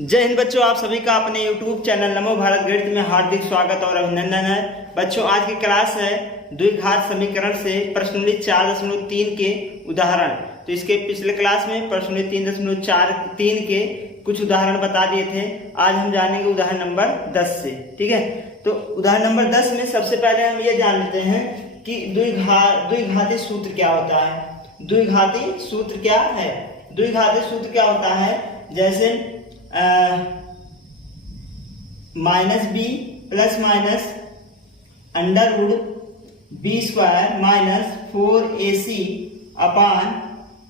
जय हिंद बच्चों, आप सभी का अपने YouTube चैनल नमो भारत गणित में हार्दिक स्वागत और अभिनंदन है। बच्चों, आज की क्लास है द्विघात समीकरण से प्रश्नावली 4.3 के उदाहरण। तो इसके पिछले क्लास में प्रश्नावली 3.3 के कुछ उदाहरण बता दिए थे। आज हम जानेंगे उदाहरण नंबर 10 से। ठीक है, तो उदाहरण नंबर 10 में सबसे पहले हम ये जान लेते हैं कि द्विघाती सूत्र क्या होता है। द्विघाती सूत्र क्या है? द्विघाती सूत्र क्या होता है? जैसे minus B plus minus under root B square minus 4ac upon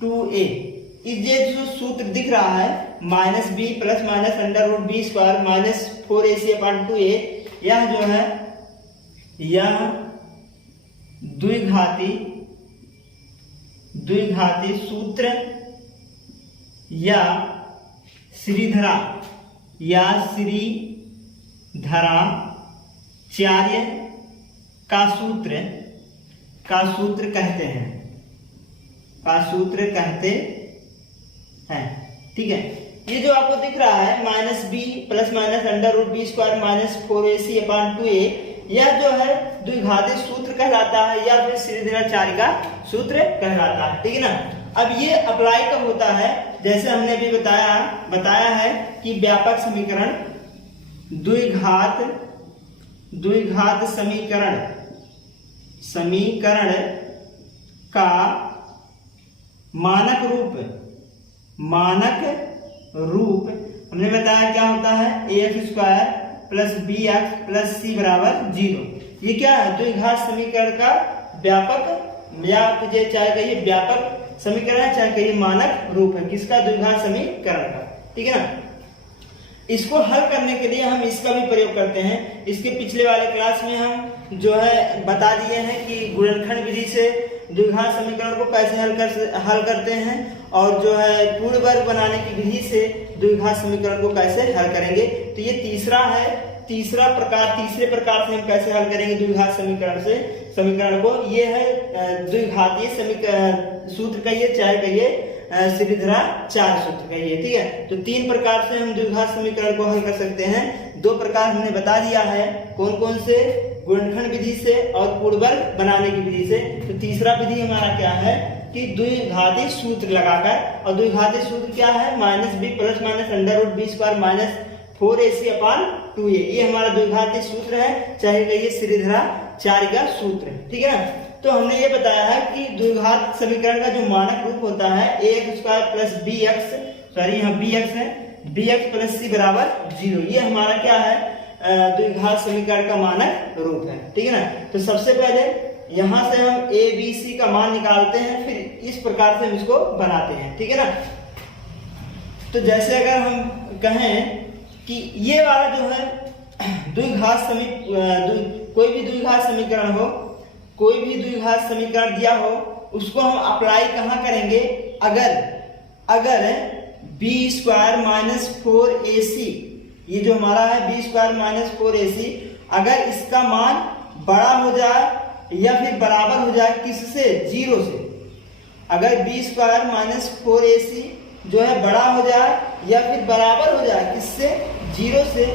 2a। ये जो सूत्र दिख रहा है minus B plus minus under root B square minus 4ac upon 2a, यह जो है यह द्विघाती सूत्र या श्रीधराचार्य का सूत्र कहते हैं। ठीक है, ये जो आपको दिख रहा है minus B plus minus under root B square minus 4ac upon 2a, यह जो है द्विघाती सूत्र कहलाता है या फिर श्रीधराचार्य का सूत्र कहलाता है। ठीक है ना। अब ये अप्लाई कब होता है? जैसे हमने अभी बताया है कि व्यापक समीकरण द्विघात समीकरण का मानक रूप हमने बताया क्या होता है? ax square plus bx plus c बराबर 0। ये क्या है? द्विघात समीकरण का व्यापक, या तुझे चाहे कहिए व्यापक समीकरण है, चाहे कहिए मानक रूप है। किसका? द्विघात समीकरण का। ठीक है ना। इसको हल करने के लिए हम इसका भी प्रयोग करते हैं। इसके पिछले वाले क्लास में हम जो है बता दिए हैं कि गुणनखंड विधि से द्विघात समीकरण को कैसे हल करते हैं, और जो है पूर्ण वर्ग बनाने की विधि से द्विघात समीकरण को कैसे हल करेंगे। तो ये तीसरे प्रकार से हम कैसे हल करेंगे द्विघात समीकरण को। ये है द्विघातीय समीकरण सूत्र कहिए, चाहे कहिए श्रीधराचार्य सूत्र कहिए। ठीक है, तो 3 प्रकार से हम द्विघात समीकरण को हल कर सकते हैं। 2 प्रकार हमने बता दिया है, कौन कौन से? गुणनखंड विधि से और पूर्ण वर्ग बनाने की विधि से। तो तीसरा विधि हमारा क्या है कि द्विघाती सूत्र लगाकर, और द्विघाती सूत्र क्या है? Minus B plus minus under root B square minus 4ac upon 2a। ये हमारा द्विघाती सूत्र है, चाहे कहिए श्रीधराचार्य का सूत्र। ठीक है ना। तो हमने ये बताया है कि द्विघात समीकरण का जो मानक रूप होता है ax square plus bx, sorry यहाँ bx है, bx प्लस c बराबर 0। ये हमारा क्या है? द्विघात समीकरण का मानक रूप है। ठीक है ना। तो सबसे पहले यहाँ से हम a b c का मान निकालते हैं, फिर इस प्रकार से हम इसको बनाते हैं। ठीक है ना। तो जैसे अगर हम कहें कि ये वाला जो है कोई भी द्विघात समीकरण दिया हो, उसको हम अप्लाई कहाँ करेंगे? अगर बी स्क्वायर माइनस 4ac, ये जो हमारा है बी स्क्वायर माइनस 4ac, अगर इसका मान बड़ा हो जाए या फिर बराबर हो जाए किससे? 0 से। अगर बी स्क्वायर माइनस 4ac जो है बड़ा हो जाए या फिर बराबर हो जाए किससे? 0 से,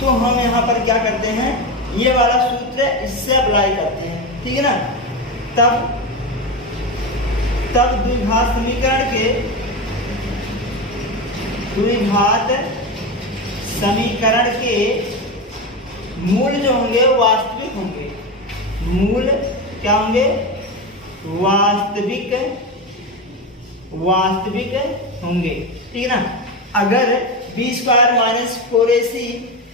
तो हम यहाँ पर क्या करते हैं? ये वाला सूत्र इससे अप्लाई करते हैं। ठीक है ना। तब द्विघात समीकरण के मूल जो होंगे वास्तविक होंगे। मूल क्या होंगे? वास्तविक होंगे। ठीक है ना। अगर बी स्क्वायर माइनस 4ac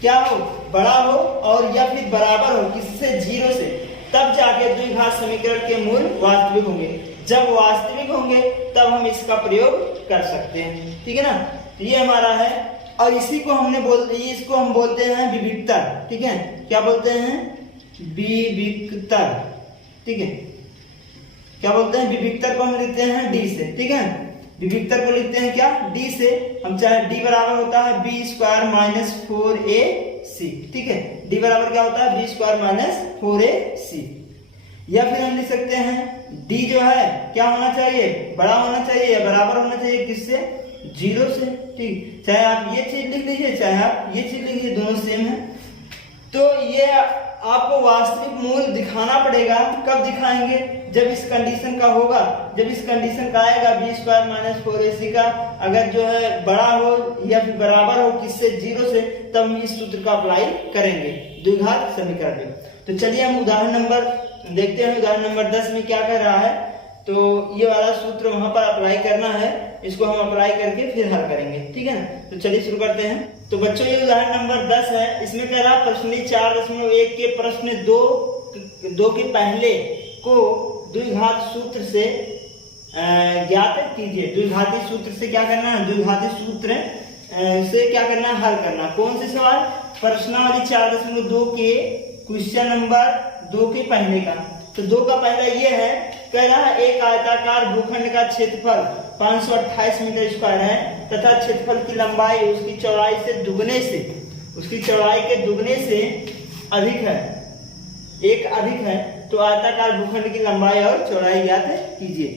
क्या हो? बड़ा हो और या फिर बराबर हो किससे? 0 से, तब जाके द्विघात समीकरण के मूल वास्तविक होंगे। जब वास्तविक होंगे तब हम इसका प्रयोग कर सकते हैं। ठीक है ना। तो ये हमारा है, और इसको हम बोलते हैं विविक्तर। ठीक है, क्या बोलते हैं? विविक्तर। ठीक है, क्या बोलते हैं? विविक्तर को हम लिखते हैं डी से। ठीक है, विविक्तर को लिखते हैं क्या? डी से। हम चाहे डी बराबर होता है बी स्क्वायर माइनस 4ac। ठीक है, डी बराबर क्या होता है? B square minus 4ac। या फिर हम लिख सकते हैं डी जो है क्या होना चाहिए, बड़ा होना चाहिए या बराबर होना चाहिए किससे, 0 से। ठीक, चाहे आप ये चीज लिख लीजिए चाहे आप ये चीज लिख लीजिए, दोनों सेम है। तो ये आपको वास्तविक मूल्य दिखाना पड़ेगा। कब दिखाएंगे? जब इस कंडीशन का होगा, जब इस कंडीशन का आएगा b² माइनस 4ac का अगर जो है बड़ा हो या फिर बराबर हो किससे, 0 से, तब हम इस सूत्र का अप्लाई करेंगे द्विघात समीकरण में। तो चलिए हम उदाहरण नंबर देखते हैं। उदाहरण नंबर 10 में क्या कह रहा है, तो ये वाला सूत्र वहां पर अप्लाई करना है, इसको हम अप्लाई करके फिर हल करेंगे। ठीक है ना, तो चलिए शुरू करते हैं। तो बच्चों ये उदाहरण नंबर 10 है। इसमें कह रहा प्रश्न 4.1 के प्रश्न 2 के पहले को द्विघात सूत्र से ज्ञात कीजिए। द्विघाती सूत्र से क्या करना है? द्विघाती सूत्र से क्या करना है? हल करना। कौन से सवाल? प्रश्नावली 4.2 के क्वेश्चन नंबर 2 के पहले का। तो 2 का पहला ये है, कह रहा है एक आयताकार भूखंड का क्षेत्रफल 528 मीटर स्क्वायर है तथा क्षेत्रफल की लंबाई उसकी चौड़ाई से दुगने से, उसकी चौड़ाई के दुगने से अधिक है, एक अधिक है। तो आयताकार भूखंड की लंबाई और चौड़ाई ज्ञात कीजिए।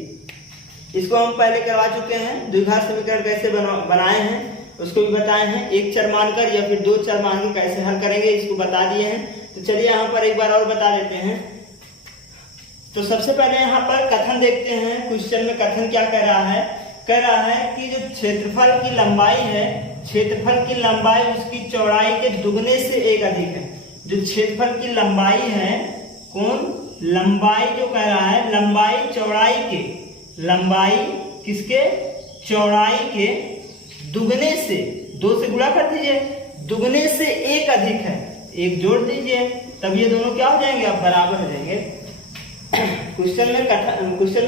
इसको हम पहले करवा चुके हैं। द्विघात समीकरण कैसे बनाए हैं उसको भी बताए हैं। एक चर मानकर या फिर 2 चर मान के कैसे हल करेंगे इसको बता दिए हैं। तो चलिए यहाँ पर एक बार और बता देते हैं। तो सबसे पहले यहाँ पर कथन देखते हैं। क्वेश्चन में कथन क्या कह रहा है? कह रहा है कि जो क्षेत्रफल की लंबाई है, क्षेत्रफल की लंबाई उसकी चौड़ाई के दुगने से एक अधिक है। जो क्षेत्रफल की लंबाई है, कौन? लंबाई जो कह रहा है, लंबाई चौड़ाई के, लंबाई किसके? चौड़ाई के दुगने से, 2 से गुणा कर दीजिए, दुगने से एक अधिक है, एक जोड़ दीजिए, तब ये दोनों क्या हो जाएंगे? अब बराबर हो जाएंगे। क्वेश्चन में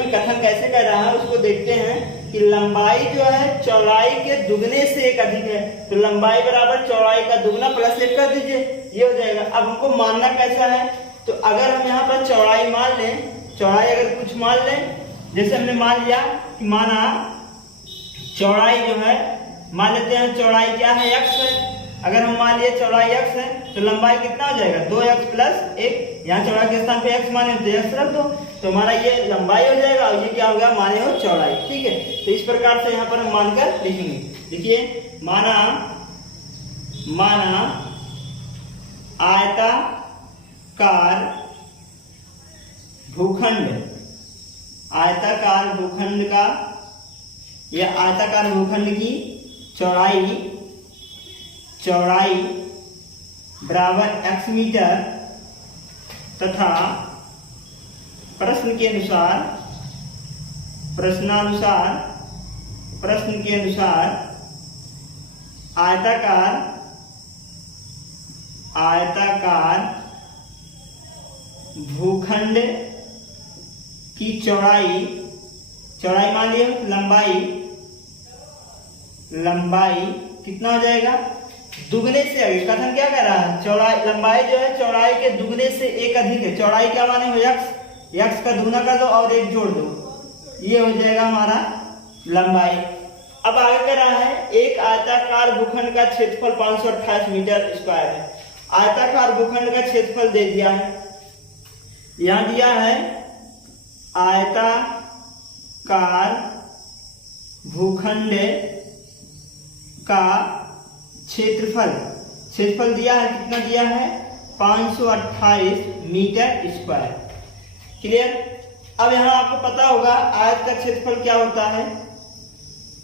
कथन कैसे कर रहा है उसको देखते हैं कि लंबाई जो है चौड़ाई के दुगने से एक अधिक है। तो लंबाई बराबर चौड़ाई का दुगना प्लस 1 कर दीजिए, ये हो जाएगा। अब हमको मानना कैसा है? तो अगर हम यहाँ पर चौड़ाई मान लें, चौड़ाई अगर कुछ मान लें, जैसे हमने मान लिया कि माना चौड़ाई जो है, मान लेते हैं चौड़ाई क्या है? x है। अगर हम मान लिए चौड़ाई x है तो लंबाई कितना हो जाएगा? 2x plus 1। यहाँ चौड़ाई के स्थान पे x माने तो x रख दो, तो हमारा ये लंबाई हो जाएगा और ये क्या हो गया? माने हो चौड़ाई। ठीक है, तो इस प्रकार से यहाँ पर हम मानकर लिखेंगे। देखिए, माना आयताकार भूखंड, आयताकार भूखंड का या आयताकार भूखंड की चौड़ाई बराबर x मीटर तथा प्रश्न के अनुसार आयताकार भूखंड की चौड़ाई मान लिया, लंबाई कितना हो जाएगा? दुगने से अधिक। कथन क्या कर रहा है? चौड़ाई, लंबाई जो है चौड़ाई के दुगने से एक अधिक है। चौड़ाई क्या माने हो? x का दुगना कर दो और 1 जोड़ दो, ये हो जाएगा हमारा लंबाई। अब आगे कर रहा है एक आयताकार भूखंड का क्षेत्रफल 528 मीटर स्क्वायर है। आयताकार भूखंड का क्षेत्रफल दे दिया है, यहां दिया है आयताकार भूखंड का क्षेत्रफल दिया है, कितना दिया है? 528 मीटर स्क्वायर। क्लियर? अब यहां आपको पता होगा आयत का क्षेत्रफल क्या होता है?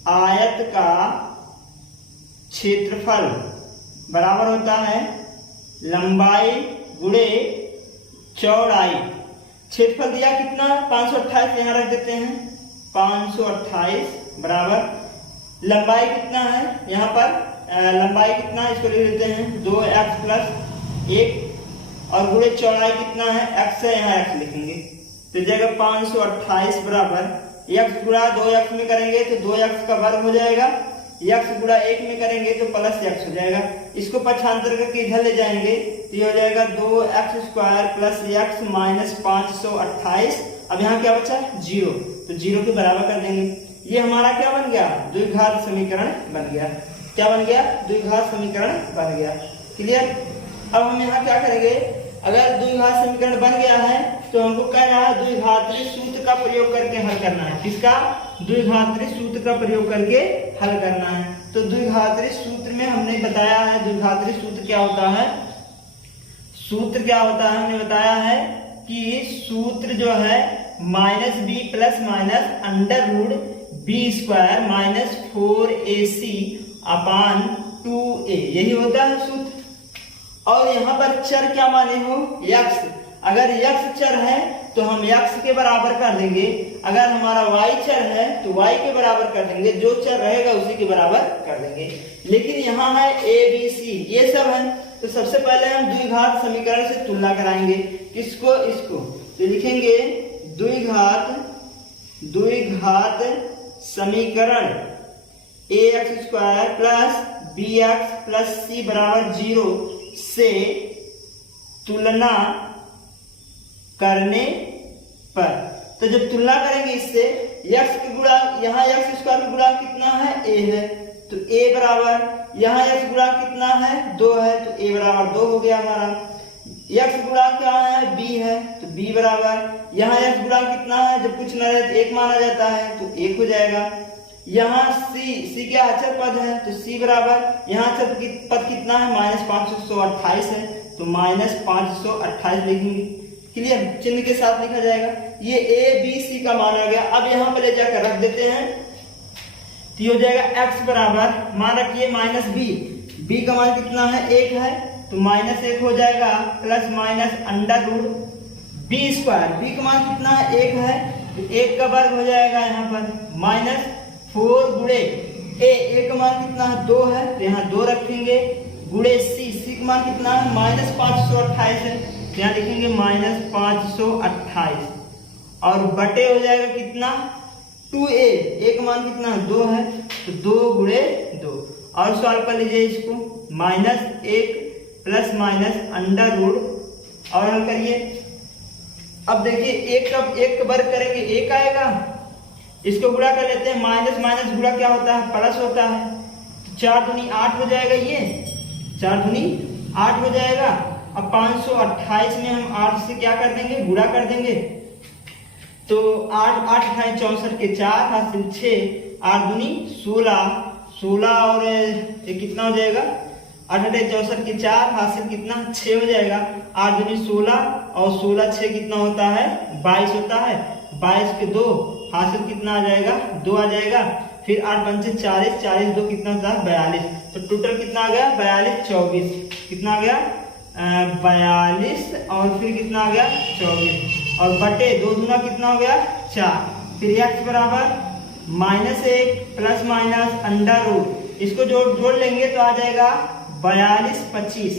आयत का क्षेत्रफल बराबर होता है लंबाई गुणे चौड़ाई। क्षेत्रफल दिया कितना? 528, यहां रख देते हैं 528 बराबर लंबाई कितना है? यहाँ पर लंबाई कितना, इसको लिख देते हैं 2x प्लस 1 और गुणे चौड़ाई कितना है? x है, यहाँ x लिखेंगे। तो जगह 528 बराबर x गुणा 2x में करेंगे तो 2x का वर्ग हो जाएगा, x गुणा 1 में करेंगे तो प्लस x हो जाएगा। इसको पक्षांतर करके इधर ले जाएंगे तो ये हो जाएगा 2x² प्लस x माइनस 528। अब यहाँ क्या बचा? 0, तो 0 के बराबर कर देंगे। ये हमारा क्या बन गया? द्विघात समीकरण बन गया। क्या बन गया? द्विघात समीकरण बन गया। क्लियर? अब हम यहाँ क्या करेंगे? अगर द्विघात समीकरण बन गया है तो हमको कह रहा है द्विघाती सूत्र का प्रयोग करके हल करना है। किसका? द्विघात सूत्र का प्रयोग करके हल करना है। तो द्विघात सूत्र में हमने बताया है, द्विघात सूत्र क्या होता है, सूत्र क्या होता है हमने बताया है कि सूत्र जो है minus B plus minus under root B square minus 4ac upon 2a, यही होता है सूत्र। और यहाँ पर चर क्या माने हो, x। अगर x चर है तो हम x के बराबर कर देंगे, अगर हमारा y चर है तो y के बराबर कर देंगे, जो चर रहेगा उसी के बराबर कर देंगे। लेकिन यहाँ है a b c ये सब है, तो सबसे पहले हम द्विघात समीकरण से तुलना कराएंगे, किसको, इसको। तो लिखेंगे द्विघात समीकरण ax square plus bx plus c बराबर 0 से तुलना करने पर। तो जब तुलना करेंगे इससे x की गुणा, यहाँ x स्क्वायर की गुणा कितना है, a है, तो a बराबर, यहाँ x गुणा कितना है, 2 है, तो a बराबर 2 हो गया हमारा। x गुणा क्या है, b है, तो b बराबर, यहाँ x गुणा कितना है, जब कुछ न रहे तो 1 माना जाता है, तो 1 हो जाएगा। यहाँ c क्या अचर पद है, तो c बराबर, यहाँ अचर पद कितना है, माइनस 528 है, तो माइनस 528 लिखेंगे। क्लियर, चिन्ह के साथ लिखा जाएगा। ये a b c का मान आ गया। अब यहाँ पर ले जाकर रख देते हैं, तो ये हो जाएगा x बराबर, मान रखिए माइनस b का मान कितना है, 1 है, तो माइनस 1 हो जाएगा, plus minus under root b square, b का मान कितना है, 1 है, तो 1 का वर्ग हो जाएगा यहाँ पर, माइनस 4 गुणे a का मान कितना है, 2 है, तो यहाँ 2 रखेंगे, गुणे c का मान कितना है, माइनस 528 है, तो यहाँ लिखेंगे माइनस 528, और बटे हो जाएगा कितना, 2a का मान कितना है, 2 है, तो 2 गुणे 2, और सॉल्व कर लीजिए इसको, minus 1 plus minus under root, और हल करिए। अब देखिए 1 का वर्ग करेंगे 1 आएगा, इसको गुणा कर लेते हैं, माइनस माइनस गुणा क्या होता है, प्लस होता है, 4 दूनी 8 हो जाएगा, ये 4 दूनी 8 हो जाएगा। अब 528 में हम 8 से क्या कर देंगे, गुणा कर देंगे, तो 8 8 64 के 4 हासिल 6, 8 दूनी 16 और ये कितना हो जाएगा, 8 64 के 4 हासिल कितना, 6 हो जाएगा, 8 दूनी 16 और 16 6 कितना होता है, 22 होता है, 22 के 2 हासिल कितना आ जाएगा, 2 आ जाएगा, फिर 8 पंचे 40, 40 2 कितना होता है, 42, तो टोटल कितना आ गया, 42 24, कितना आ गया 42, और फिर कितना आ गया 24, और बटे 2 दूना कितना हो गया 4, फिर x बराबर minus 1 plus minus under root, इसको जोड़ लेंगे तो आ जाएगा 42 25,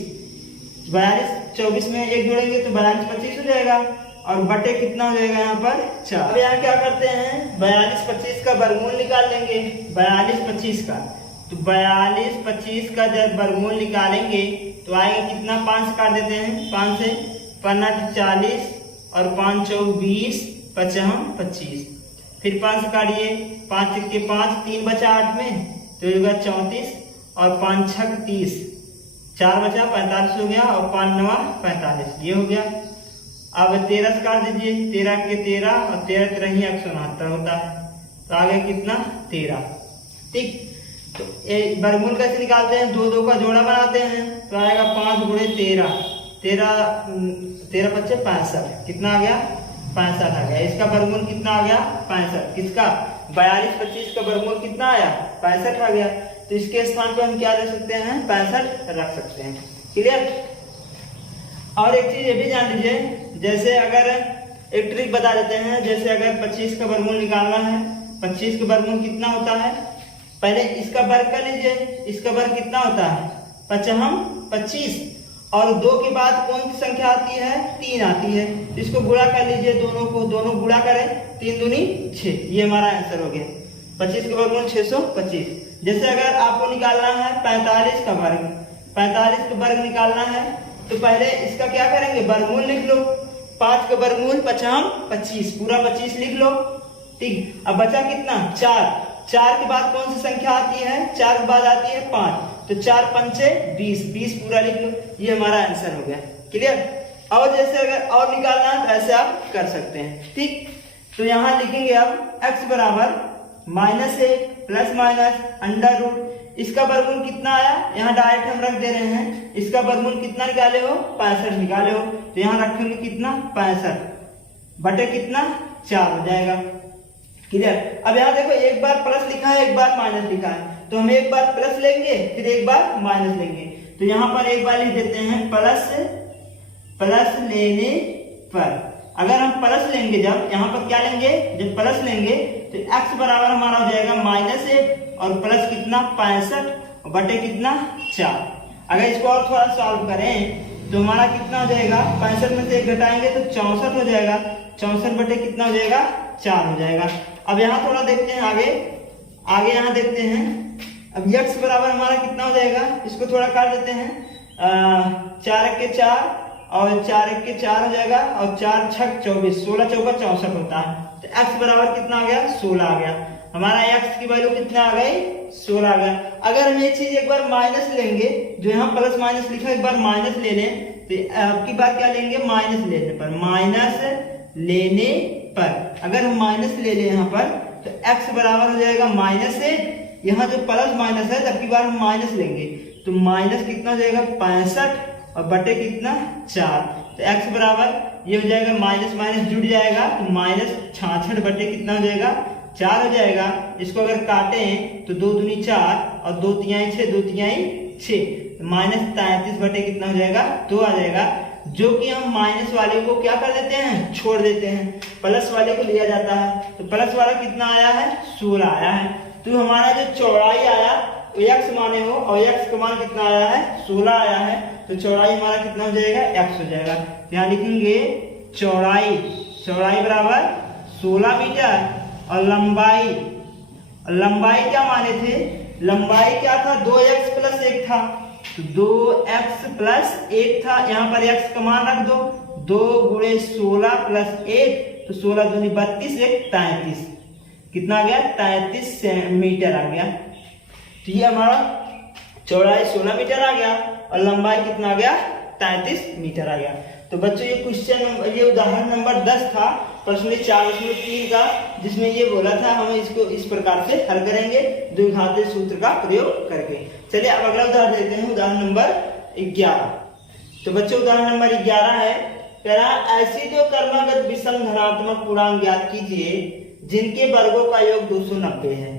42 24 में 1 जोड़ेंगे तो 42 25 हो जाएगा, और बटे कितना हो जाएगा यहाँ पर 4। अब यहाँ क्या करते हैं, 42 25 का वर्गमूल निकाल लेंगे, 42 25 का, तो 42 25 का जब वर्गमूल निकालेंगे तो आएगा कितना, 5 काट देते हैं, 5 से 5 40 और 5 4 20 5 25, फिर 5 से काटिए, 5 के 5 3 बचा 8 में, तो होगा 34, और 5 6 30, 4 बचा 45 हो गया, और 5 9 45, ये हो गया। अब 13 से काट दीजिए, 13 के 13 और 13 13 169 होता है, तो आ गया कितना 13। ठीक, तो वर्गमूल कैसे निकालते हैं, 2 2 का जोड़ा बनाते हैं, तो आएगा 5 गुणे 13, 13 25 65, कितना आ गया 65 आ गया। इसका वर्गमूल कितना आ गया 65, किसका 42 25 का वर्गमूल कितना आया 65 आ गया, तो इसके स्थान पर हम क्या रख सकते हैं, 65 रख सकते हैं। क्लियर। और एक चीज ये भी जान लीजिए, जैसे अगर एक ट्रिक बता देते हैं, जैसे अगर 25 का वर्गमूल निकालना है, 25 का वर्गमूल कितना होता है, पहले इसका वर्ग कर लीजिए, इसका वर्ग कितना होता है 25, और 2 के बाद कौन सी संख्या आती है, 3 आती है, तो इसको गुणा कर लीजिए, दोनों गुणा करें, 3 दूनी 6, ये हमारा आंसर हो गया। 25 का वर्गमूल 625। जैसे अगर आपको निकालना है 45 का वर्ग, 45 का वर्ग निकालना है, तो पहले इसका क्या करेंगे, वर्गमूल लिख लो, 5 का वर्गमूल 25, पूरा 25 लिख लो। ठीक, अब बचा कितना 4 के बाद कौन सी संख्या आती है, 4 के बाद आती है 5, तो 4 पंचे 20 पूरा लिख लो, ये हमारा आंसर हो गया। क्लियर। और जैसे अगर और निकालना है तो ऐसे आप कर सकते हैं। ठीक, तो यहाँ लिखेंगे अब x बराबर minus 1 plus minus under root, इसका वर्गमूल कितना आया, यहाँ डायरेक्ट हम रख दे रहे हैं, इसका वर्गमूल कितना निकाले हो, 65 निकाले हो, तो यहाँ रखेंगे कितना 65 बटे कितना 4 हो जाएगा। क्लियर। अब यहाँ देखो एक बार प्लस लिखा है, एक बार माइनस लिखा है, तो हम एक बार प्लस लेंगे फिर एक बार माइनस लेंगे। तो यहाँ पर एक बार लिख देते हैं प्लस लेने पर, अगर हम प्लस लेंगे जब यहाँ पर क्या लेंगे, जब प्लस लेंगे तो x बराबर हमारा हो जाएगा -1 और प्लस कितना 65 बटे कितना 4। अगर इसको और थोड़ा सॉल्व करें तो हमारा कितना हो जाएगा, 65 में से 1 घटाएंगे तो 64 हो जाएगा, 64 बटे कितना हो जाएगा 4 हो जाएगा। अब यहाँ थोड़ा देखते हैं आगे यहाँ देखते हैं। अब x बराबर हमारा कितना हो जाएगा, इसको थोड़ा काट देते हैं, 4 के 4 और 4 के 4 हो जाएगा और 4 छक 24, 16 चौका 64 होता है। तो x बराबर कितना आ गया, 16 आ गया। हमारा x की वैल्यू कितना आ गई, 16 आ गया। अगर हम ये चीज एक बार माइनस लेंगे, जो यहाँ प्लस माइनस लिखा है एक बार माइनस ले लें, तो आपकी बात क्या लेंगे, माइनस लेने पर, माइनस लेने पर अगर हम माइनस ले लें यहाँ पर तो x बराबर हो जाएगा -1, यहाँ जो प्लस माइनस है जबकि बार हम माइनस लेंगे तो माइनस कितना हो जाएगा 65 और बटे कितना 4। तो x बराबर ये हो जाएगा माइनस माइनस जुड़ जाएगा तो -66 बटे कितना हो जाएगा 4 हो जाएगा। इसको अगर काटें तो 2 दूनी 4 और 2 तिहाई 6, 2 तिहाई 6, -33 बटे कितना हो जाएगा 2 आ जाएगा। जो कि हम माइनस वाले को क्या कर देते हैं, छोड़ देते हैं, प्लस वाले को लिया जाता है। तो प्लस वाला कितना आया है, 16 आया है। तो हमारा जो चौड़ाई आया x माने हो और x का मान कितना आया है, 16 आया है, तो चौड़ाई हमारा कितना हो जाएगा, x हो जाएगा। यहाँ लिखेंगे चौड़ाई बराबर 16 मीटर और लंबाई क्या माने थे, लंबाई क्या था, 2x प्लस 1 था, तो 2x प्लस 1 था। यहाँ पर x का मान रख दो, 2 गुणे 16 प्लस 1, तो 16 दूनी 32, 1 33, कितना आ गया 33 मीटर आ गया। तो ये हमारा चौड़ाई 16 मीटर आ गया और लंबाई कितना आ गया 33 मीटर आ गया। तो बच्चों ये क्वेश्चन, ये उदाहरण नंबर 10 था प्रश्न 4.3 का, जिसमें ये बोला था हम इसको इस प्रकार से हल करेंगे द्विघातीय सूत्र का प्रयोग करके। चलिए अब अगला उदाहरण देखते हैं, उदाहरण नंबर 11। तो बच्चों उदाहरण नंबर 11 है, कह रहा है ऐसी दो कर्मागत विषम धनात्मक पूर्णांक ज्ञात कीजिए जिनके वर्गों का योग 290 है।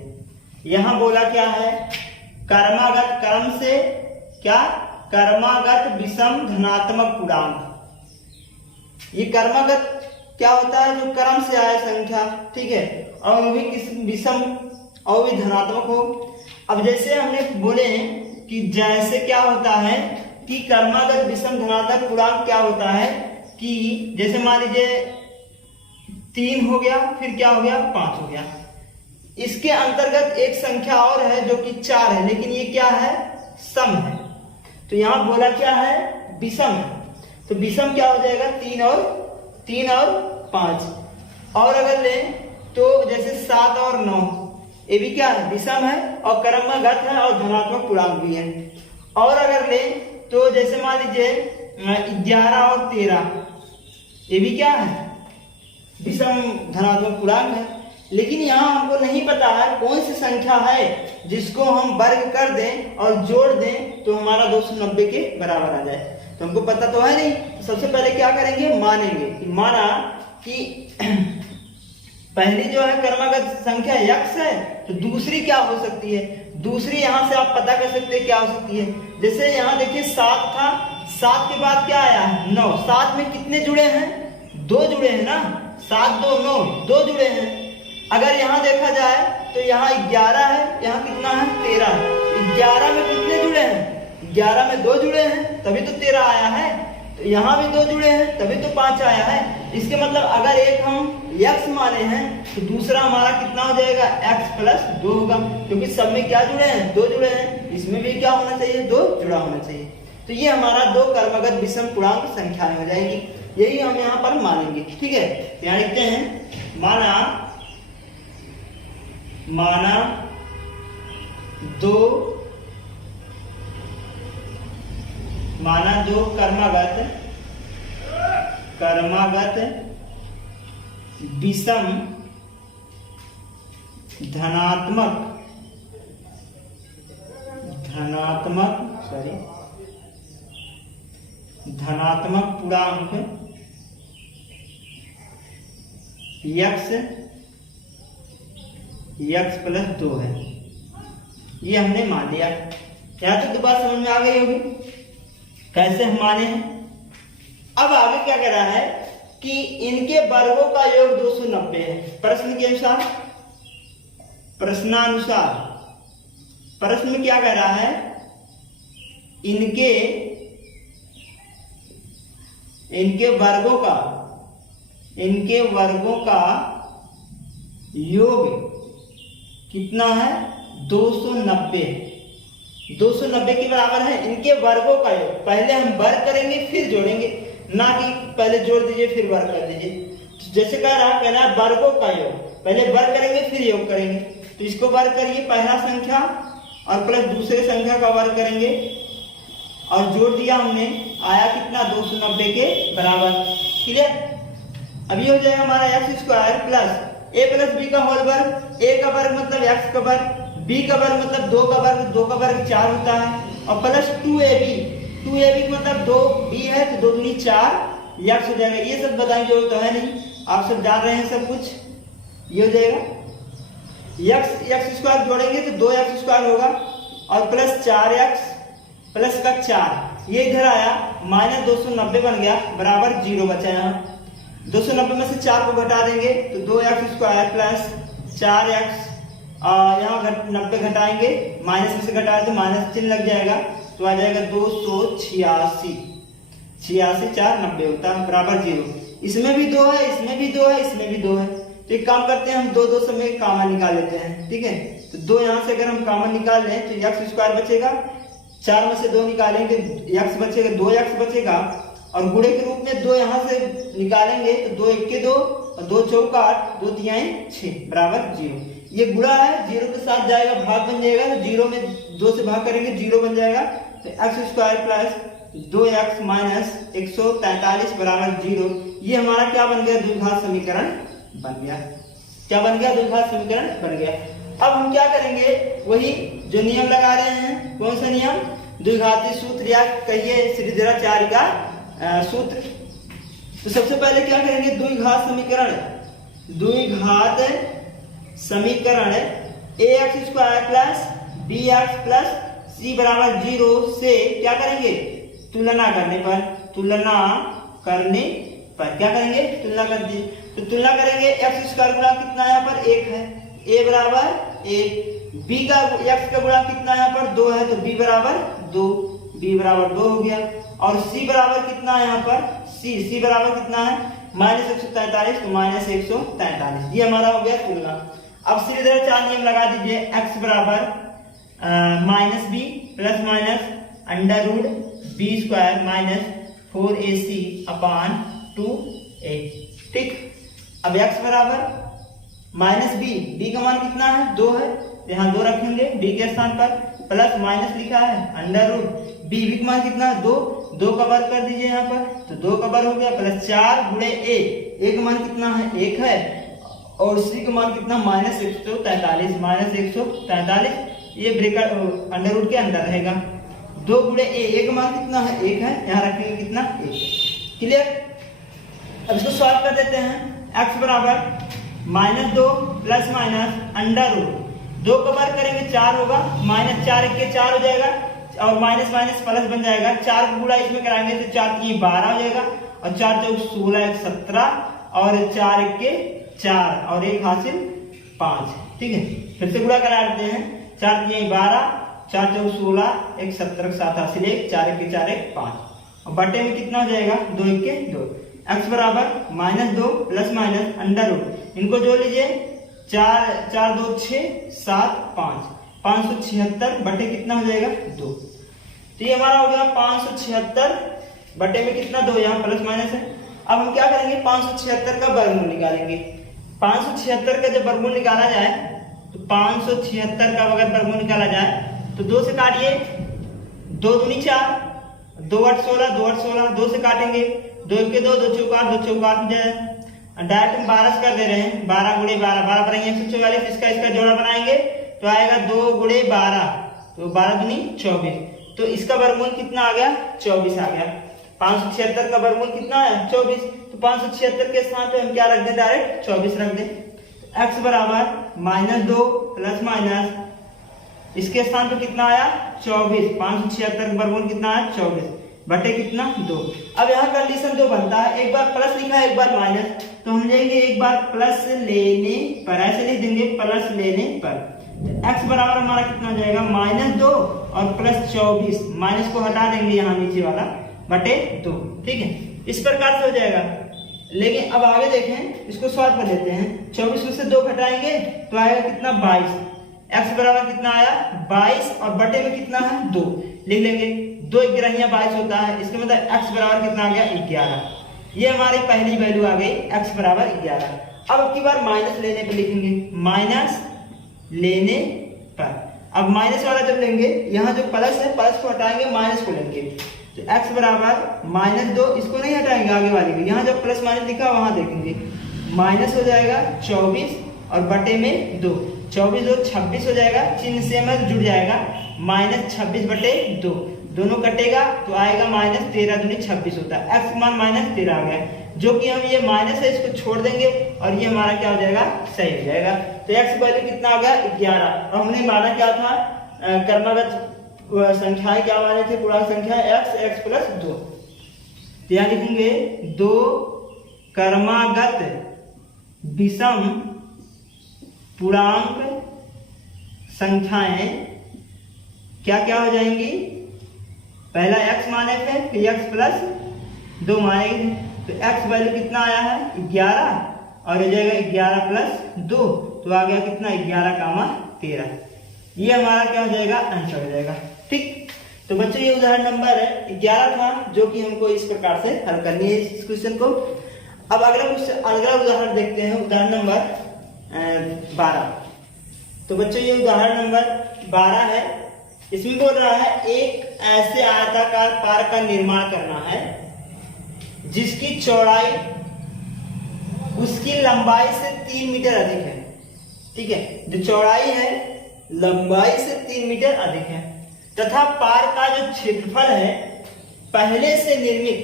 यहाँ बोला क्या है, कर्मागत, कर्म से क्या, कर्मागत विषम धनात्मक पूर्णांक। ये कर्मागत क्या होता है, जो कर्म से आए संख्या, ठीक है, और वो भी किस विषम और भी धनात्मक हो। अब जैसे हमने बोले कि जैसे क्या होता है कि कर्मागत विषम धनात्मक पूर्णांक क्या होता है कि जैसे मान लीजिए 3 हो गया, फिर क्या हो गया 5 हो गया, इसके अंतर्गत एक संख्या और है जो कि 4 है, लेकिन ये क्या है, सम है। तो यहाँ बोला क्या है, विषम है। तो विषम क्या हो जाएगा, 3 और 5। और अगर लें तो जैसे 7 और 9, ये भी क्या है, विषम है और कर्मगत है और धनात्मक पूर्णांक भी है। और अगर लें तो जैसे मान लीजिए 11 और 13, ये भी क्या है, विषम धनात्मक पूर्णांक है। लेकिन यहाँ हमको नहीं पता है कौन सी संख्या है जिसको हम वर्ग कर दें और जोड़ दें तो हमारा 290 के बराबर आ जाए। तो हमको पता तो है नहीं, तो सबसे पहले क्या करेंगे, मानेंगे। माना कि पहली जो है कर्मगत संख्या x है, तो दूसरी क्या हो सकती है, दूसरी यहाँ से आप पता कर सकते हैं क्या हो सकती है। जैसे यहाँ देखिए 7 था, 7 के बाद क्या आया, 9। 7 में कितने जुड़े हैं, 2 जुड़े हैं ना, 7 2 9, 2 जुड़े हैं। अगर यहाँ देखा जाए तो यहाँ 11 है, यहाँ कितना है 13 है। 11 में कितने जुड़े हैं, 11 में 2 जुड़े हैं, तभी तो 13 आया है। तो यहाँ भी 2 जुड़े हैं, तभी तो 5 आया है। इसके मतलब अगर एक हम x माने हैं तो दूसरा हमारा कितना हो जाएगा, x प्लस 2 होगा, क्योंकि सब में क्या जुड़े हैं, 2 जुड़े हैं। इसमें भी क्या होना चाहिए, 2 जुड़ा होना चाहिए। तो ये हमारा 2 कर्मगत विषम पूर्णांक संख्याएं हो जाएगी, यही हम यहाँ पर मानेंगे, ठीक है। यहाँ लिखते हैं, माना 2 कर्मगत विषम धनात्मक पूर्णांक x प्लस 2 है, ये हमने मान लिया। यहाँ तक तो बात समझ में आ गई होगी कैसे हम माने हैं। अब आगे क्या कह रहा है कि इनके वर्गों का योग 290 है। प्रश्न के अनुसार, प्रश्नानुसार प्रश्न में क्या कह रहा है, इनके वर्गों का योग कितना है, 290 के बराबर है इनके वर्गों का योग। पहले हम वर्ग करेंगे फिर जोड़ेंगे, ना कि पहले जोड़ दीजिए फिर वर्ग कर दीजिए। जैसे कहना है वर्गों का योग, पहले वर्ग करेंगे फिर योग करेंगे। तो इसको वर्ग करिए, पहला संख्या और प्लस दूसरे संख्या का वर्ग करेंगे और जोड़ दिया हमने, आया कितना, 290 के बराबर। क्लियर। अब ये हो जाएगा हमारा x square plus a plus B का होल वर्ग। a का वर्ग मतलब x का वर्ग, b का वर्ग मतलब 2 का वर्ग, 2 का वर्ग 4 होता है, और प्लस 2ab मतलब 2b है तो 2 दूनी 4 x हो जाएगा। ये सब बताने की जरूरत तो है नहीं, आप सब जान रहे हैं सब कुछ। ये हो जाएगा x स्क्वायर जोड़ेंगे तो 2x स्क्वायर होगा और प्लस 4x प्लस का 4, ये इधर आया माइनस 290 बन गया, बराबर 0 बचा। यहाँ 290 में से 4 को घटा देंगे तो 2x स्क्वायर प्लस 4x, यहाँ 90 घटाएंगे, माइनस में से घटाए तो माइनस चिन्ह लग जाएगा, तो आ जाएगा 286, 4 90 होता है बराबर 0। इसमें भी 2 है, इसमें भी 2 है, इसमें भी 2 है। तो एक काम करते हैं, हम 2 समय कॉमन निकाल लेते हैं। ठीक है, तो 2 यहाँ से अगर हम कॉमन निकाल लें तो x स्क्वायर बचेगा, 4 में से 2 निकालेंगे x बचेगा, 2x बचेगा, और गुणे के रूप में 2 यहाँ से निकालेंगे तो 2 1 के 2 और 2 चौका 8, 2 तिहाई 6 बराबर 0। ये गुणा है, 0 के साथ जाएगा भाग बन जाएगा, तो 0 में 2 से भाग करेंगे 0 बन जाएगा। तो x square plus 2x minus 143 बराबर 0। ये हमारा क्या बन गया, द्विघात समीकरण बन गया। क्या बन गया, द्विघात समीकरण बन गया। अब हम क्या करेंगे, वही जो नियम लगा रहे हैं। कौन सा नियम, द्विघाती सूत्र या कहिए श्रीधराचार्य का सूत्र। तो सबसे पहले क्या करेंगे, द्विघात समीकरण ax square plus bx plus c बराबर 0 से क्या करेंगे, तुलना करने पर क्या करेंगे, तुलना कर दी। तो तुलना करेंगे, x स्क्वायर गुणा कितना यहाँ पर 1 है, a बराबर 1, b का x का गुणा कितना यहाँ पर 2 है, तो b बराबर 2 हो गया। और c बराबर कितना है यहाँ पर, c बराबर कितना है, माइनस 143, तो माइनस 143। ये हमारा हो गया तुलना। अब श्रीधराचार्य नियम लगा दीजिए, x बराबर minus B plus minus under root B square minus 4ac upon 2a। ठीक। अब x बराबर माइनस बी का मान कितना है, 2 है, यहाँ 2 रखेंगे b के स्थान पर, प्लस माइनस लिखा है अंडर रूट b का मान कितना है, 2 का वर्ग कर दीजिए यहाँ पर, तो 2 का वर्ग हो गया, प्लस 4 गुणे a का मान कितना है, 1 है, और c का मान कितना, माइनस 143, ये ब्रैकेट अंडर रूट के अंदर रहेगा। 2 गुणे a का मान कितना है, 1 है, यहाँ रखेंगे कितना, 1। क्लियर। अब इसको सॉल्व कर देते हैं। x बराबर minus 2 plus minus under root 2 का वर्ग करेंगे 4 होगा, माइनस 4 1 के 4 हो जाएगा, और माइनस माइनस प्लस बन जाएगा। 4 का गुणा इसमें कराएंगे तो 4 की 12 हो जाएगा, और 4 चौक 16 1 17, और 4 1 के 4 और 1 हासिल 5। ठीक है, फिर से गुणा करा देते हैं। 4 की 12, 4 चौक 16 1 17 7 हासिल 1, 4 1 के 4 1 5, और बटे में कितना हो जाएगा, 2 1 के 2। x बराबर minus 2 plus minus under root, इनको जोड़ लीजिए, 4 2 6 7 5, 576 बटे कितना हो जाएगा, 2। तो ये हमारा हो गया 576 बटे में कितना, 2, यहाँ प्लस माइनस है। अब हम क्या करेंगे, 576 का वर्गमूल निकालेंगे। 576 का जब वर्गमूल निकाला जाए तो 576 का अगर वर्गमूल निकाला जाए तो 2 से काटिए, 2 दूनी 4, 2 8 16, 2 8 16, 2 से काटेंगे, 2 1 के 2, 2 चौका 8 हो जाए, डायरेक्ट हम 12 कर दे रहे हैं, 12 गुणे 12, 12 पर 144, इसका जोड़ा बनाएंगे तो आएगा 2 गुणे 12, तो 12 दूनी 24, तो इसका वर्गमूल कितना आ गया 24 आ गया। 576 का वर्गमूल कितना है 24, तो 576 के स्थान पे हम क्या रख दें, डायरेक्ट 24 रख दें। x बराबर -2 प्लस माइनस इसके स्थान पे कितना आया 24, 576 का वर्गमूल कितना है 24 बटे कितना 2। अब यहाँ कंडीशन 2 बनता है, एक बार प्लस लिखा है एक बार माइनस, तो हम लेंगे एक बार प्लस लेने पर, ऐसे लिख देंगे प्लस लेने पर। x बराबर हमारा कितना हो जाएगा -2 और प्लस 24, माइनस को हटा देंगे यहाँ नीचे वाला बटे 2, ठीक है, इस प्रकार से हो जाएगा। लेकिन अब आगे देखें, इसको सॉल्व कर लेते हैं। 24 में से 2 घटाएंगे तो आएगा कितना 22, x बराबर कितना आया 22 और बटे में कितना है 2, लिख लेंगे 2 ग्यारह 22 होता है, इसका मतलब x बराबर कितना आ गया 11। ये हमारी पहली वैल्यू आ गई x बराबर 11। अब की बार माइनस लेने पे लिखेंगे, माइनस लेने पर। अब माइनस वाला जब लेंगे, यहाँ जो प्लस है प्लस को हटाएंगे माइनस को लेंगे, तो x बराबर -2, इसको नहीं हटाएंगे आगे वाले को, यहाँ जब प्लस माइनस लिखा वहां देखेंगे, माइनस हो जाएगा 24 और बटे में 2, 24 2 26 हो जाएगा, चिन्ह से में जुड़ जाएगा, -26 बटे 2, दोनों कटेगा तो आएगा -13 दूनी 26 होता है, x मान -13 आ गया, जो कि हम ये माइनस है इसको छोड़ देंगे और ये हमारा क्या हो जाएगा सही हो जाएगा। तो x वैल्यू कितना आ गया 11, और हमने माना क्या था क्रमागत संख्याएं क्या माने थे, पूर्णांक संख्या x प्लस 2, तो यहाँ लिखेंगे 2 क्रमागत विषम पूर्णांक संख्याएं क्या क्या हो जाएंगी, पहला x माने थे फिर x प्लस 2 मानेंगे, तो x वैल्यू कितना आया है 11 और हो जाएगा 11 प्लस 2, तो आ गया कितना 11, 13, ये हमारा क्या हो जाएगा आंसर हो जाएगा, ठीक। तो बच्चों ये उदाहरण नंबर 11 था, जो कि हमको इस प्रकार से हल करनी है इस क्वेश्चन को। अब अगला उदाहरण देखते हैं, उदाहरण नंबर 12। तो बच्चों ये उदाहरण नंबर 12 है, इसमें बोल रहा है एक ऐसे आयताकार पार्क का निर्माण करना है जिसकी चौड़ाई उसकी लंबाई से 3 मीटर अधिक है, ठीक है, जो चौड़ाई है लंबाई से 3 मीटर अधिक है, तथा पार्क का जो क्षेत्रफल है पहले से निर्मित,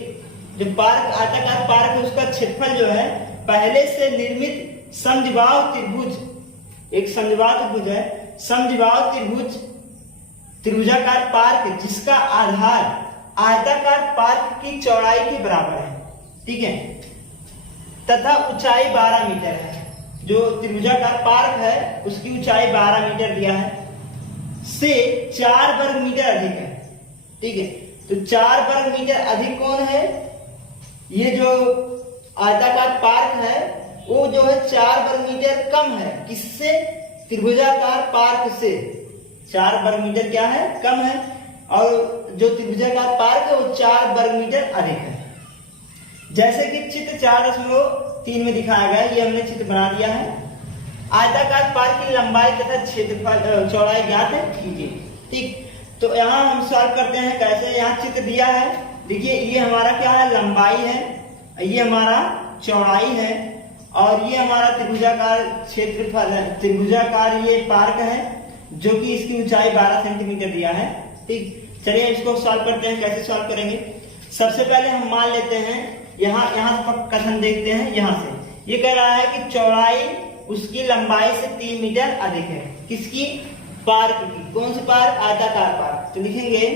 जो पार्क आयताकार पार्क है उसका क्षेत्रफल जो है पहले से निर्मित समद्विबाहु त्रिभुज, एक समद्विबाहु त्रिभुज है, समद्विबाहु त्रिभुज त्रिभुजाकार पार्क जिसका आधार आयताकार पार्क की चौड़ाई के बराबर है, ठीक है, तथा ऊंचाई 12 मीटर है, जो त्रिभुजाकार पार्क है उसकी ऊंचाई 12 मीटर दिया है, से 4 वर्ग मीटर अधिक है, ठीक है, तो 4 वर्ग मीटर अधिक कौन है, ये जो आयताकार पार्क है वो जो है 4 वर्ग मीटर कम है, किससे, त्रिभुजाकार पार्क से 4 वर्ग मीटर क्या है कम है, और जो त्रिभुजाकार पार्क है वो 4 वर्ग मीटर अधिक है। जैसे कि चित्र 4.3 में दिखाया गया है, ये हमने चित्र बना दिया है। आयताकार पार्क की लंबाई तथा क्षेत्रफल चौड़ाई ज्ञात कीजिए, ठीक। तो यहाँ हम सॉल्व करते हैं कैसे, यहाँ चित्र दिया है, देखिए ये हमारा क्या है लंबाई है, ये हमारा चौड़ाई है, और ये हमारा त्रिभुजाकार क्षेत्रफल है, त्रिभुजाकार ये पार्क है जो कि इसकी ऊंचाई 12 सेंटीमीटर दिया है, ठीक। चलिए इसको सॉल्व करते हैं, कैसे सॉल्व करेंगे। सबसे पहले हम मान लेते हैं, यहाँ कथन देखते हैं, यहाँ से ये कह रहा है कि चौड़ाई उसकी लंबाई से 3 मीटर अधिक है, किसकी, पार्क की, कौन सी पार्क, आयताकार पार्क, तो लिखेंगे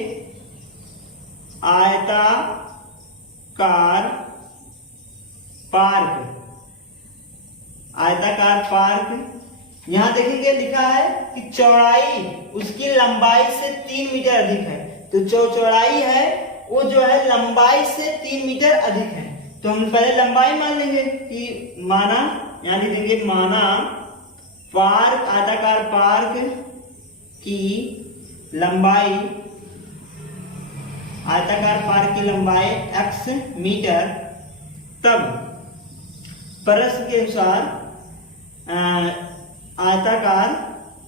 आयताकार पार्क, आयताकार पार्क, यहां देखेंगे लिखा है कि चौड़ाई उसकी लंबाई से 3 मीटर अधिक है, तो जो चौड़ाई है वो जो है लंबाई से 3 मीटर अधिक है, तो हम पहले लंबाई मान लेंगे कि माना, यहां लिखेंगे माना पार्क, आयताकार पार्क की लंबाई, आयताकार पार्क की लंबाई x मीटर, तब प्रश्न के अनुसार आयताकार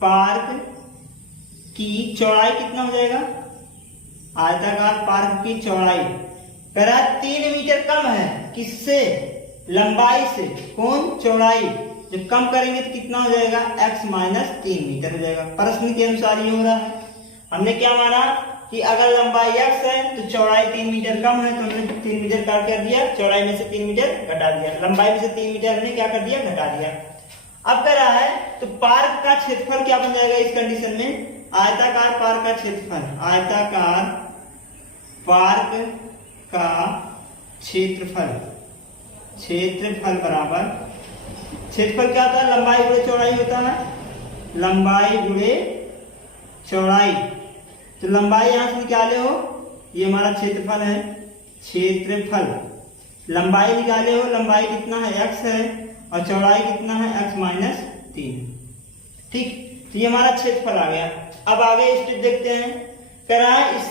पार्क की चौड़ाई कितना हो जाएगा, आयताकार पार्क की चौड़ाई कह रहा 3 मीटर कम है, किससे, लंबाई से कौन चौड़ाई जब कम करेंगे तो कितना हो जाएगा, x माइनस 3 मीटर हो जाएगा। प्रश्न के अनुसार ये हो रहा है। हमने क्या माना कि अगर लंबाई x है तो चौड़ाई 3 मीटर कम है, तो हमने 3 मीटर काट कर दिया, चौड़ाई में से 3 मीटर घटा दिया, लंबाई में से 3 मीटर हमने क्या कर दिया, घटा दिया। अब कह रहा है तो पार्क का क्षेत्रफल क्या बन जाएगा इस कंडीशन में, आयताकार पार्क का क्षेत्रफल, आयताकार पार्क का क्षेत्रफल, क्षेत्रफल बराबर, क्षेत्रफल क्या होता है, लंबाई गुणे चौड़ाई होता है, लंबाई गुणे चौड़ाई। तो लंबाई यहां से निकाले हो, ये हमारा क्षेत्रफल है, क्षेत्रफल, लंबाई निकाले हो, लंबाई कितना है x है और चौड़ाई कितना है x माइनस 3। ठीक, तो ये हमारा क्षेत्रफल आ गया। अब आगे स्टेप देखते हैं। कह रहा है इस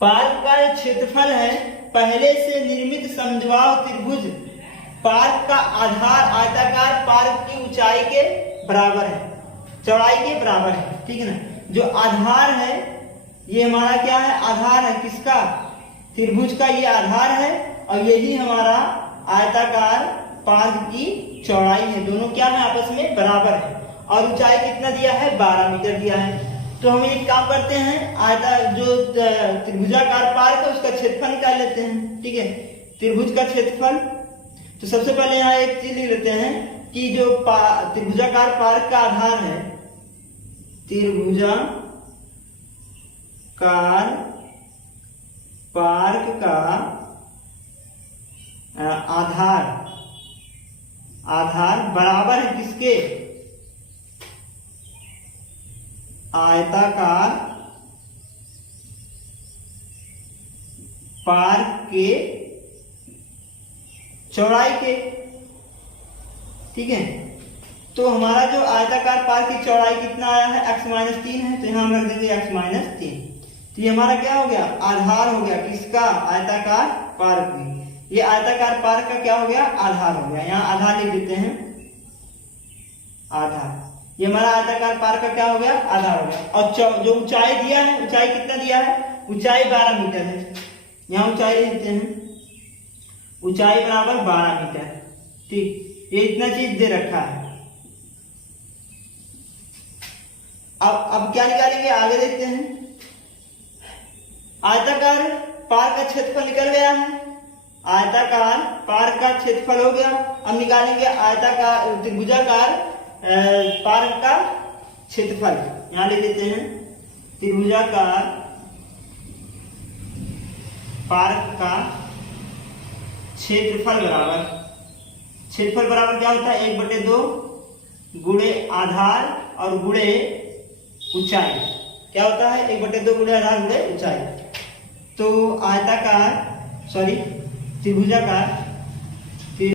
पार्क का क्षेत्रफल है पहले से निर्मित समद्विबाहु त्रिभुज पार्क का आधार आयताकार पार्क की ऊंचाई के बराबर है, चौड़ाई के बराबर है। ठीक है ना, जो आधार है ये हमारा क्या है, आधार है किसका, त्रिभुज का, ये आधार है और यही हमारा आयताकार पार्क की चौड़ाई है। दोनों क्या है, आपस में बराबर है। और ऊंचाई कितना दिया है, 12 मीटर दिया है। तो हम एक काम करते हैं, आयता जो त्रिभुजाकार पार्क है उसका क्षेत्रफल निकाल लेते हैं। ठीक है, त्रिभुज का क्षेत्रफल, तो सबसे पहले यहाँ एक चीज लिख लेते हैं कि जो त्रिभुजाकार पार्क का आधार है, त्रिभुजाकार पार्क का आधार बराबर है किसके, आयताकार पार्क के चौड़ाई के। ठीक है, तो हमारा जो आयताकार पार्क की चौड़ाई कितना आया है, x माइनस 3 है, तो यहां हम रख देंगे x माइनस 3। तो ये हमारा क्या हो गया, आधार हो गया किसका, आयताकार पार्क की। ये आयताकार पार्क का क्या हो गया, आधार हो गया। यहाँ आधार लिख देते हैं, आधार, ये हमारा आयताकार पार्क का क्या हो गया, आधार हो गया। और जो ऊंचाई दिया है, ऊंचाई कितना दिया है, ऊंचाई 12 मीटर है। यहाँ ऊंचाई लिखते हैं, ऊंचाई बराबर 12 मीटर। ठीक, ये इतना चीज दे रखा है। अब क्या निकालेंगे, आगे देखते हैं। आयताकार पार्क का क्षेत्रफल निकल गया है, आयताकार पार्क का क्षेत्रफल हो गया। अब निकालेंगे आयताकार त्रिभुजाकार पार्क का क्षेत्रफल। यहां ले लेते हैं, त्रिभुजाकार पार्क का क्षेत्रफल बराबर, क्षेत्रफल बराबर क्या होता है, 1/2 गुणे आधार और गुणे ऊंचाई। क्या होता है, 1/2 गुणे आधार गुणे ऊंचाई। तो त्रिभुजाकार